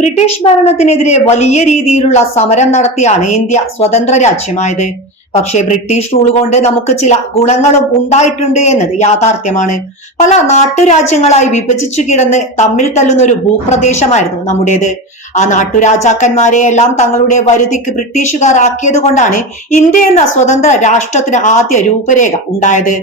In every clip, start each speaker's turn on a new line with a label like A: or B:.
A: British ഭരണത്തിനെതിരെ വലിയ രീതിയിലുള്ള സമരം നടത്തിയാണ് ഇന്ത്യ സ്വതന്ത്ര രാജ്യമായത്. പക്ഷേ ബ്രിട്ടീഷ് റൂൾ കൊണ്ട് നമുക്ക് ചില ഗുണങ്ങളും ഉണ്ടായിട്ടുണ്ട് എന്നത് യാഥാർത്ഥ്യമാണ്. പല നാട്ടുരാജ്യങ്ങളായി വിഭജിച്ചു കിടന്ന് തമ്മിൽ തല്ലുന്ന ഒരു ഭൂപ്രദേശമായിരുന്നു നമ്മുടേത്. ആ നാട്ടുരാജാക്കന്മാരെ എല്ലാം തങ്ങളുടെ വരുതിക്ക് ബ്രിട്ടീഷുകാർ ആക്കിയത് കൊണ്ടാണ് ഇന്ത്യ എന്ന സ്വതന്ത്ര രാഷ്ട്രത്തിന് ആദ്യ രൂപരേഖ ഉണ്ടായത്.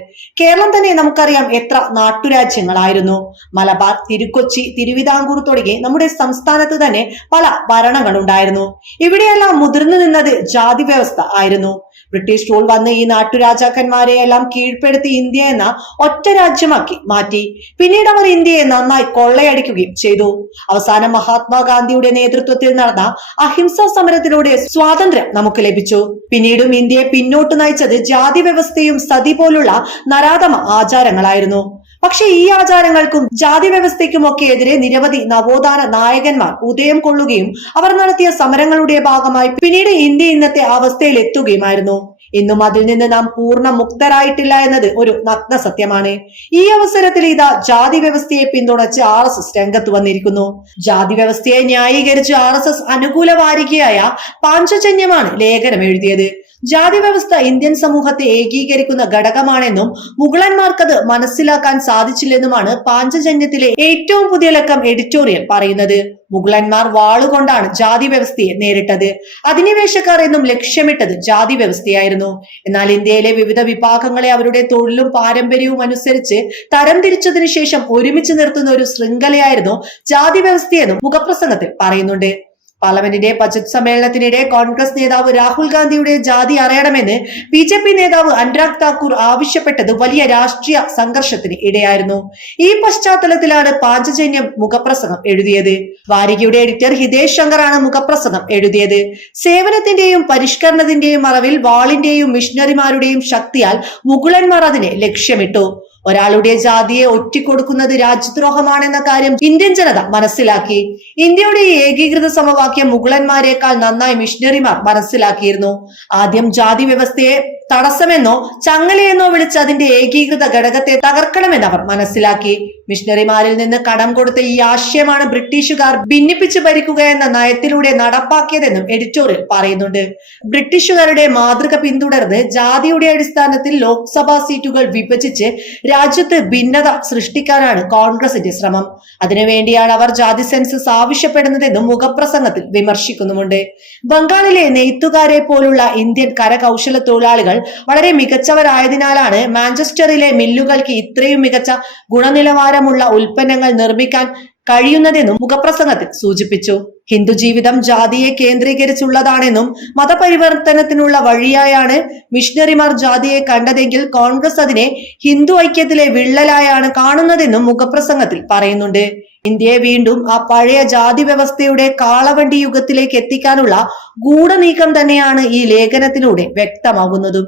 A: കേരളം തന്നെ നമുക്കറിയാം എത്ര നാട്ടുരാജ്യങ്ങളായിരുന്നു. മലബാർ തിരുക്കൊച്ചി തിരുവിതാംകൂർ തുടങ്ങി നമ്മുടെ സംസ്ഥാനത്ത് തന്നെ പല ഭരണങ്ങൾ ഉണ്ടായിരുന്നു ഇവിടെയെല്ലാം മുതിർന്നു നിന്നത് ജാതി വ്യവസ്ഥ ആയിരുന്നു. ബ്രിട്ടീഷ് റൂൾ വന്ന് ഈ നാട്ടുരാജാക്കന്മാരെ എല്ലാം കീഴ്പ്പെടുത്തി ഇന്ത്യ എന്ന ഒറ്റ രാജ്യമാക്കി മാറ്റി. പിന്നീട് അവർ ഇന്ത്യയെ നന്നായി കൊള്ളയടിക്കുകയും ചെയ്തു. അവസാനം മഹാത്മാഗാന്ധിയുടെ നേതൃത്വത്തിൽ നടന്ന അഹിംസാ സമരത്തിലൂടെ സ്വാതന്ത്ര്യം നമുക്ക് ലഭിച്ചു. പിന്നീടും ഇന്ത്യയെ പിന്നോട്ട് നയിച്ചത് ജാതി വ്യവസ്ഥയും സതി പോലുള്ള നരാധമ ആചാരങ്ങളായിരുന്നു. പക്ഷെ ഈ ആചാരങ്ങൾക്കും ജാതി വ്യവസ്ഥയ്ക്കുമൊക്കെ എതിരെ നിരവധി നവോത്ഥാന നായകന്മാർ ഉദയം കൊള്ളുകയും അവർ നടത്തിയ സമരങ്ങളുടെ ഭാഗമായി പിന്നീട് ഇന്ത്യ ഇന്നത്തെ അവസ്ഥയിൽ എത്തുകയുമായിരുന്നു ഇന്നും അതിൽ നിന്ന് നാം പൂർണ മുക്തരായിട്ടില്ല എന്നത് ഒരു നഗ്ന സത്യമാണ്. ഈ അവസരത്തിൽ ഇതാ ജാതി വ്യവസ്ഥയെ പിന്തുണച്ച് ആർ എസ് എസ് രംഗത്ത് വന്നിരിക്കുന്നു. ജാതി വ്യവസ്ഥയെ ന്യായീകരിച്ച് ആർ എസ് എസ് അനുകൂല വാരികയായ പാഞ്ചജന്യമാണ് ലേഖനം എഴുതിയത്. ജാതി വ്യവസ്ഥ ഇന്ത്യൻ സമൂഹത്തെ ഏകീകരിക്കുന്ന ഘടകമാണെന്നും മുഗളന്മാർക്കത് മനസ്സിലാക്കാൻ സാധിച്ചില്ലെന്നുമാണ് പാഞ്ചജന്യത്തിലെ ഏറ്റവും പുതിയ ലക്കം എഡിറ്റോറിയൽ പറയുന്നത്. മുഗളന്മാർ വാളുകൊണ്ടാണ് ജാതി വ്യവസ്ഥയെ നേരിട്ടത്. അധിനിവേശക്കാർ എന്നും ലക്ഷ്യമിട്ടത് ജാതി വ്യവസ്ഥയായിരുന്നു എന്നാൽ ഇന്ത്യയിലെ വിവിധ വിഭാഗങ്ങളെ അവരുടെ തൊഴിലും പാരമ്പര്യവും അനുസരിച്ച് തരംതിരിച്ചതിനു ശേഷം ഒരുമിച്ച് നിർത്തുന്ന ഒരു ശൃംഖലയായിരുന്നു ജാതി വ്യവസ്ഥയെന്നും മുഖപ്രസംഗത്തിൽ പറയുന്നുണ്ട്. പാർലമെന്റിന്റെ ബജറ്റ് സമ്മേളനത്തിനിടെ കോൺഗ്രസ് നേതാവ് രാഹുൽ ഗാന്ധിയുടെ ജാതി അറിയണമെന്ന് ബി ജെ പി നേതാവ് അനുരാഗ് താക്കൂർ ആവശ്യപ്പെട്ടത് വലിയ രാഷ്ട്രീയ സംഘർഷത്തിന് ഇടയായിരുന്നു. ഈ പശ്ചാത്തലത്തിലാണ് പാഞ്ചജന്യം മുഖപ്രസംഗം എഴുതിയത്. വാരികയുടെ എഡിറ്റർ ഹിതേഷ് ശങ്കറാണ് മുഖപ്രസംഗം എഴുതിയത്. സേവനത്തിന്റെയും പരിഷ്കരണത്തിന്റെയും മറവിൽ വാളിന്റെയും മിഷനറിമാരുടെയും ശക്തിയാൽ മുകുളന്മാർ അതിനെ ലക്ഷ്യമിട്ടു. ഒരാളുടെ ജാതിയെ ഒറ്റിക്കൊടുക്കുന്നത് രാജ്യദ്രോഹമാണെന്ന കാര്യം ഇന്ത്യൻ ജനത മനസ്സിലാക്കി. ഇന്ത്യയുടെ ഏകീകൃത സമവാക്യം മുഗളന്മാരെക്കാൾ നന്നായി മിഷണറിമാർ മനസ്സിലാക്കിയിരുന്നു. ആദ്യം ജാതി വ്യവസ്ഥയെ തടസ്സമെന്നോ ചങ്ങലയെന്നോ വിളിച്ച് അതിന്റെ ഏകീകൃത ഘടകത്തെ തകർക്കണമെന്ന് അവർ മനസ്സിലാക്കി. മിഷണറിമാരിൽ നിന്ന് കടം കൊടുത്ത ഈ ആശയമാണ് ബ്രിട്ടീഷുകാർ ഭിന്നിപ്പിച്ചു ഭരിക്കുക എന്ന നയത്തിലൂടെ നടപ്പാക്കിയതെന്നും എഡിറ്റോറിയൽ പറയുന്നുണ്ട്. ബ്രിട്ടീഷുകാരുടെ മാതൃക പിന്തുടർന്ന് ജാതിയുടെ അടിസ്ഥാനത്തിൽ ലോക്സഭാ സീറ്റുകൾ വിഭജിച്ച് രാജ്യത്ത് ഭിന്നത സൃഷ്ടിക്കാനാണ് കോൺഗ്രസിന്റെ ശ്രമം. അതിനുവേണ്ടിയാണ് അവർ ജാതി സെൻസസ് ആവശ്യപ്പെടുന്നതെന്നും മുഖപ്രസംഗത്തിൽ വിമർശിക്കുന്നുമുണ്ട്. ബംഗാളിലെ നെയ്ത്തുകാരെ പോലുള്ള ഇന്ത്യൻ കരകൗശല തൊഴിലാളികൾ വളരെ മികച്ചവരായതിനാലാണ് മാഞ്ചസ്റ്ററിലെ മില്ലുകൾക്ക് ഇത്രയും മികച്ച ഗുണനിലവാരമുള്ള ഉൽപ്പന്നങ്ങൾ നിർമ്മിക്കാൻ കഴിയുന്നതെന്നും മുഖപ്രസംഗത്തിൽ സൂചിപ്പിച്ചു. ഹിന്ദു ജീവിതം ജാതിയെ കേന്ദ്രീകരിച്ചുള്ളതാണെന്നും മതപരിവർത്തനത്തിനുള്ള വഴിയായാണ് മിഷണറിമാർ ജാതിയെ കണ്ടതെങ്കിൽ കോൺഗ്രസ് അതിനെ ഹിന്ദു ഐക്യത്തിലെ വിള്ളലായാണ് കാണുന്നതെന്നും മുഖപ്രസംഗത്തിൽ പറയുന്നുണ്ട്. ഇന്ത്യയെ വീണ്ടും ആ പഴയ ജാതി വ്യവസ്ഥയുടെ കാളവണ്ടി യുഗത്തിലേക്ക് എത്തിക്കാനുള്ള ഗൂഢനീക്കം തന്നെയാണ് ഈ ലേഖനത്തിലൂടെ വ്യക്തമാകുന്നതും.